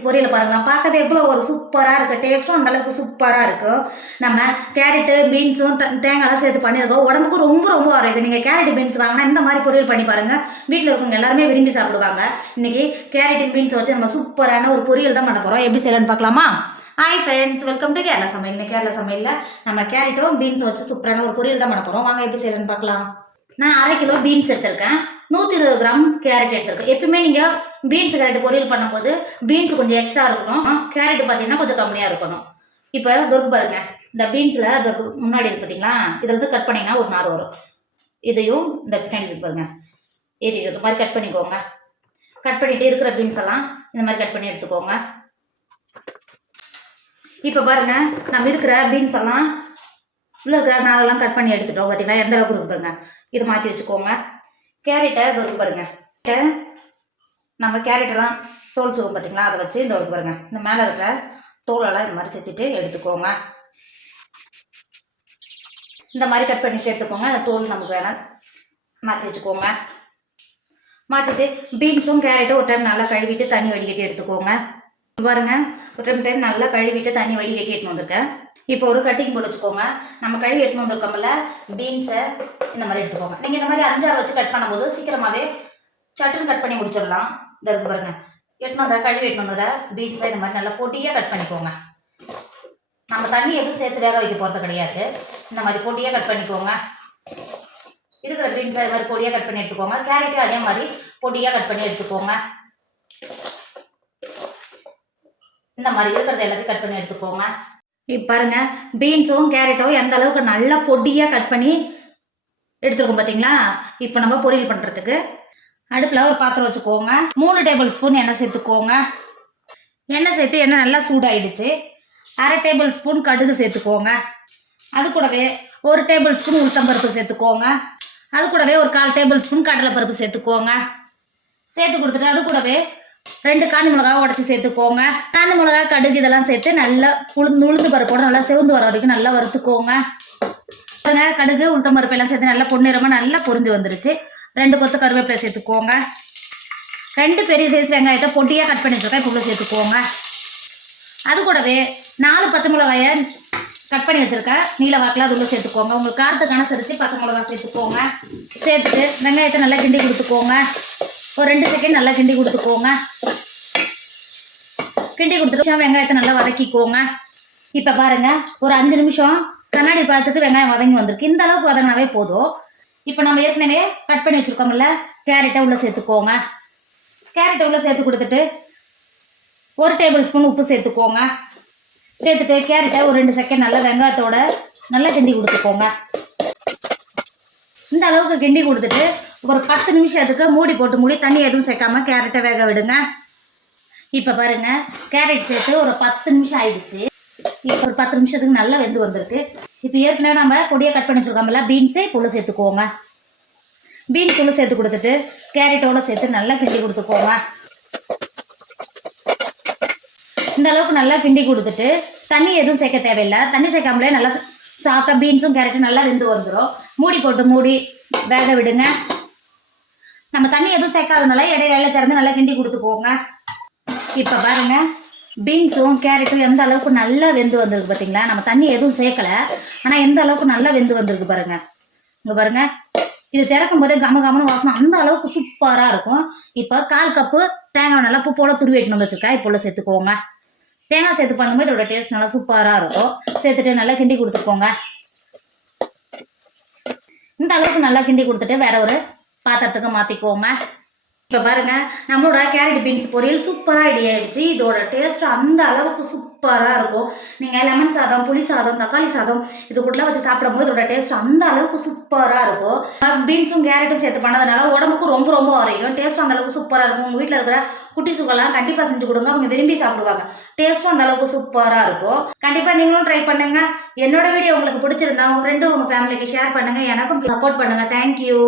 Beans பொரியல் பாருங்களா பார்க்கவே எவ்வளோ ஒரு சூப்பராக இருக்குது டேஸ்ட்டும் அந்த அளவுக்கு சூப்பராக இருக்கும் நம்ம கேரட்டு பீன்ஸும் தேங்காயெல்லாம் தேங்காய்லாம் சேர்த்து பண்ணியிருக்கோம் உடம்புக்கு ரொம்ப ரொம்ப ஆரோக்கியம். நீங்கள் கேரட் பீன்ஸ் வாங்கினா இந்த மாதிரி பொரியல் பண்ணி பாருங்கள் வீட்டில் இருக்கவங்க எல்லாருமே விரும்பி சாப்பிடுவாங்க. இன்னைக்கு கேரட் பீன்ஸ் வச்சு நம்ம சூப்பரான ஒரு பொரியல் தான் பண்ண போகிறோம் எப்படி செய்யலான்னு பார்க்கலாமா? Hi friends welcome to Kerala சமையல். இன்னைக்கு கேரளா சமையலில் நம்ம கேரட்டும் பீன்ஸ் வச்சு சூப்பரான ஒரு பொரியல் தான் பண்ண போகிறோம் வாங்க எப்படி செய்யலான்னு பார்க்கலாம். நான் அரை கிலோ பீன்ஸ் எடுத்திருக்கேன். நூற்றி இருபது கிராம் கேரட் எடுத்திருக்கேன் எப்பயுமே நீங்கள் பீன்ஸ் கேரட் பொரியல் பண்ணும்போது பீன்ஸ் கொஞ்சம் எக்ஸ்ட்ரா இருக்கணும். கேரட் பார்த்தீங்கன்னா கொஞ்சம் கம்மியாக இருக்கணும். இப்போ தொருக்கு பாருங்க. இந்த பீன்ஸில் அதுக்கு முன்னாடி இருக்கு பார்த்தீங்களா இதில் இருந்து கட் பண்ணிங்கன்னா ஒரு நார் வரும். இதையும் இந்த பின்னாடி பாருங்க. இதையும் இந்த மாதிரி கட் பண்ணிக்கோங்க. கட் பண்ணிட்டு இருக்கிற பீன்ஸ் எல்லாம் இந்த மாதிரி கட் பண்ணி எடுத்துக்கோங்க. இப்போ பாருங்க நம்ம இருக்கிற பீன்ஸ் எல்லாம் உள்ள இருக்கிற நாளெல்லாம் கட் பண்ணி எடுத்துட்டோம் பார்த்தீங்களா எந்த அளவுக்கு இருக்கு பாருங்க. இது மாற்றி வச்சுக்கோங்க. கேரட்டை இது பாருங்க. நம்ம கேரட்டெல்லாம் தோல் சுகம் பார்த்தீங்களா அதை வச்சு இந்த இருக்கு பாருங்க. இந்த மேலே இருக்கிற தோலெல்லாம் இந்த மாதிரி செத்திட்டு எடுத்துக்கோங்க. இந்த மாதிரி கட் பண்ணிட்டு எடுத்துக்கோங்க. அந்த தோல் நமக்கு வேணாம் மாற்றி வச்சுக்கோங்க. மாற்றிட்டு பீன்ஸும் கேரட்டும் ஒரு டைம் நல்லா கழுவிட்டு தண்ணி வடிகட்டி எடுத்துக்கோங்க. பாருங்க. ஒரு டைம் டைம் நல்லா கழுவிட்டு தண்ணி வடிகட்டி எடுத்துன்னு வந்திருக்கேன். இப்போ ஒரு கட்டிங் போட்டு வச்சுக்கோங்க. நம்ம கழுவி எடுத்துன்னு வந்திருக்கோம்ல பீன்ஸை இந்த மாதிரி எடுத்துக்கோங்க. நீங்கள் இந்த மாதிரி அஞ்சாறு வச்சு கட் பண்ணும்போது சீக்கிரமாகவே சட்டுன்னு கட் பண்ணி முடிச்சிடலாம். இந்த இருக்கு பாருங்க. எட்டுன்னு வந்தால் கழுவி எட்டுன்னு வர பீன்ஸை இந்த மாதிரி நல்லா பொட்டியாக கட் பண்ணிக்கோங்க. நம்ம தண்ணி எதுவும் சேர்த்து வேக வைக்க போகிறது கிடையாது. இந்த மாதிரி பொட்டியாக கட் பண்ணிக்கோங்க. இருக்கிற பீன்ஸை இது மாதிரி பொடியாக கட் பண்ணி எடுத்துக்கோங்க. கேரட்டையும் அதே மாதிரி பொடியாக கட் பண்ணி எடுத்துக்கோங்க. இந்த மாதிரி இருக்கிறத எல்லாத்தையும் கட் பண்ணி எடுத்துக்கோங்க. இப்போ பாருங்க பீன்ஸும் கேரட்டும் எந்த அளவுக்கு நல்லா பொடியாக கட் பண்ணி எடுத்துருக்கோம் பார்த்தீங்களா இப்போ நம்ம பொரியல் பண்ணுறதுக்கு அடுப்பில் ஒரு பாத்திரம் வச்சுக்கோங்க. மூணு டேபிள் ஸ்பூன் எண்ணெய் சேர்த்துக்கோங்க. எண்ணெய் சேர்த்து எண்ணெய் நல்லா சூடாயிடுச்சு. அரை டேபிள் ஸ்பூன் கடுகு சேர்த்துக்கோங்க. அது கூடவே ஒரு டேபிள் ஸ்பூன் உளுத்தம்பருப்பு சேர்த்துக்கோங்க. அது கூடவே ஒரு கால் டேபிள் ஸ்பூன் கடலைப்பருப்பு சேர்த்துக்கோங்க. சேர்த்து கொடுத்துட்டு அது கூடவே ரெண்டு காஞ்சி மிளகாவை உடச்சி சேர்த்துக்கோங்க. காஞ்சி மிளகா கடுகு இதெல்லாம் சேர்த்து நல்லா உளுந்து உளுந்து பருப்போட நல்லா செவந்து வர வரைக்கும் நல்லா வறுத்துக்கோங்க. கடுகு உளுத்தம் பருப்பு எல்லாம் சேர்த்து நல்லா பொன்னிறமாக நல்லா பொரிஞ்சு வந்துருச்சு. ரெண்டு கொத்து கருவேப்பிலை சேர்த்துக்கோங்க. ரெண்டு பெரிய சைஸ் வெங்காயத்தை பொட்டியாக கட் பண்ணி வச்சுருக்கேன். இப்போ சேர்த்துக்கோங்க. அது கூடவே நாலு பச்சை மிளகாயை கட் பண்ணி வச்சுருக்கேன். நீல வாக்கில் அது உள்ளே சேர்த்துக்கோங்க. உங்களுக்கு காரத்துக்கான சரிச்சு பச்சை மிளகா சேர்த்துக்கோங்க. சேர்த்துட்டு வெங்காயத்தை நல்லா கிண்டி கொடுத்துக்கோங்க. ஒரு ரெண்டு செகண்ட் நல்லா கிண்டி கொடுத்துக்கோங்க. கிண்டி கொடுத்துட்டு வெங்காயத்தை நல்லா வதக்கிக்கோங்க. இப்போ பாருங்க ஒரு அஞ்சு நிமிஷம் கண்ணாடி பார்த்துட்டு வெங்காயம் வதங்கி வந்திருக்கு. இந்த அளவுக்கு வதங்கினாவே போதும். இப்போ நம்ம ஏற்கனவே கட் பண்ணி வச்சுருக்கோம்ல கேரட்டை உள்ளே சேர்த்துக்கோங்க. கேரட்டை உள்ளே சேர்த்து கொடுத்துட்டு ஒரு டேபிள் ஸ்பூன் உப்பு சேர்த்துக்கோங்க. சேர்த்துட்டு கேரட்டை ஒரு ரெண்டு செகண்ட் நல்லா வெங்காயத்தோட நல்லா கிண்டி கொடுத்துக்கோங்க. இந்த அளவுக்கு கிண்டி கொடுத்துட்டு ஒரு பத்து நிமிஷத்துக்கு மூடி போட்டு மூடி தண்ணி எதுவும் சேர்க்காம கேரட்டை வேக விடுங்க. இப்போ பாருங்க கேரட் சேர்த்து ஒரு பத்து நிமிஷம் ஆயிடுச்சு. இப்போ ஒரு பத்து நிமிஷத்துக்கு நல்லா வெந்து வந்திருக்கு. இப்போ ஏற்கனவே நம்ம பொடியாக கட் பண்ணி வச்சுருக்கோம்ல பீன்ஸே புள்ள சேர்த்துக்கோங்க. பீன்ஸ் உள்ள சேர்த்து கொடுத்துட்டு கேரட்டோடு சேர்த்து நல்லா கிண்டி கொடுத்துக்கோங்க. இந்த அளவுக்கு நல்லா கிண்டி கொடுத்துட்டு தண்ணி எதுவும் சேர்க்க தேவையில்லை. தண்ணி சேர்க்காமலே நல்லா சாஃப்டாக பீன்ஸும் கேரட்டும் நல்லா வெந்து வந்துடும் மூடி போட்டு மூடி வேக விடுங்க. நம்ம தண்ணி எதுவும் சேர்க்காதனால இடையில திறந்து நல்லா கிண்டி கொடுத்துக்கோங்க இப்போ பாருங்க பீன்ஸும் கேரட்டும் எந்த அளவுக்கு நல்லா வெந்து வந்திருக்கு பார்த்தீங்களா நம்ம தண்ணி எதுவும் சேர்க்கல ஆனால் எந்த அளவுக்கு நல்லா வெந்து வந்திருக்கு பாருங்க. இங்கே பாருங்க இது திறக்கும் போதே கம கமனு வாசனம் அந்த அளவுக்கு சூப்பராக இருக்கும். இப்போ கால் கப்பு தேங்காய் நல்லா பூ துருவி வெட்டின்னு வந்து இப்போ உள்ள சேர்த்துக்கோங்க. தேங்காய் சேர்த்து பண்ணும்போது இதோட டேஸ்ட் நல்லா சூப்பராக இருக்கும். சேர்த்துட்டு நல்லா கிண்டி கொடுத்துக்கோங்க இந்த அளவுக்கு நல்லா கிண்டி கொடுத்துட்டு வேற ஒரு பாத்திரத்துக்கு மாற்றிக்கோங்க இப்போ பாருங்க நம்மளோட கேரட் பீன்ஸ் பொரியல் சூப்பராக ரெடி ஆயிடுச்சு. இதோட டேஸ்ட் அந்த அளவுக்கு சூப்பராக இருக்கும். நீங்கள் லெமன் சாதம் புளி சாதம் தக்காளி சாதம் இது கூடலாம் வச்சு சாப்பிடும்போது இதோட டேஸ்ட் அந்த அளவுக்கு சூப்பராக இருக்கும். பீன்ஸும் கேரட்டும் சேர்த்து பண்ணதுனால உடம்புக்கு ரொம்ப ரொம்ப வரையும் டேஸ்ட்டும் அந்த அளவுக்கு சூப்பராக இருக்கும். உங்கள் வீட்டில் இருக்கிற குட்டி சுகெல்லாம் கண்டிப்பாக செஞ்சு கொடுங்க. அவங்க விரும்பி சாப்பிடுவாங்க. டேஸ்ட்டும் அந்த அளவுக்கு சூப்பராக இருக்கும். கண்டிப்பாக நீங்களும் ட்ரை பண்ணுங்க. என்னோட வீடியோ உங்களுக்கு பிடிச்சிருந்தா உங்கள் ஃப்ரெண்டு உங்கள் ஃபேமிலிக்கு ஷேர் பண்ணுங்க. எனக்கும் சப்போர்ட் பண்ணுங்கள் தேங்க்யூ